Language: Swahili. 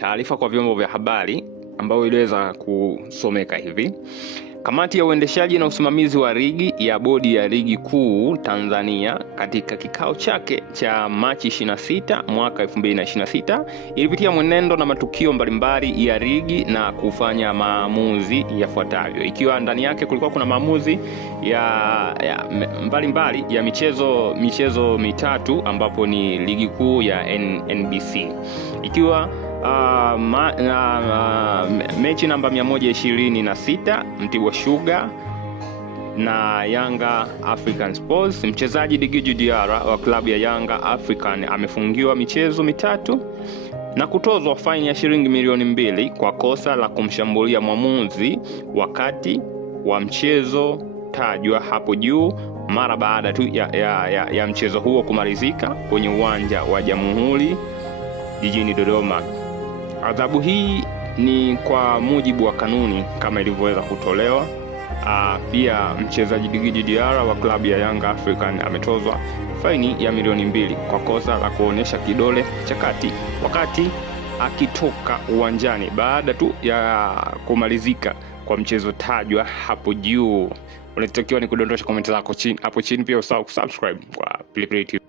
taarifa kwa vyombo vya habari ambayo iliweza kusomeka hivi: kamati ya uendeshaji na usimamizi wa ligi ya bodi ya ligi kuu Tanzania katika kikao chake cha Machi 26 mwaka 2026 ilipitia mwenendo na matukio mbalimbali ya ligi na kufanya maamuzi yafuatavyo, ikiwa ndani yake kulikuwa kuna maamuzi ya mbalimbali ya michezo mitatu, ambapo ni ligi kuu ya NBC, ikiwa mechi namba 126 Mtibwa Sugar na Yanga African Sports. Mchezaji Djigui Diarra wa klabu ya Yanga African amefungiwa michezo mitatu na kutozwa faini ya shilingi milioni 2 kwa kosa la kumshambulia mwamuzi wakati wa mchezo tajwa hapo juu mara baada tu ya mchezo huo kumalizika kwenye uwanja wa Jamhuri jijini Dodoma. Adhabu hii ni kwa mujibu wa kanuni kama ilivyoweza kutolewa. Pia mchezaji Djigui Diarra wa klabu ya Young African ametozwa faini ya milioni 2 kwa kosa la kuonesha kidole cha kati wakati akitoka uwanjani baada tu ya kumalizika kwa mchezo tajwa hapo juu. Unatakiwa ni kudondosha comment zako hapo chini, pia usahau kusubscribe kwa Pilipili TV.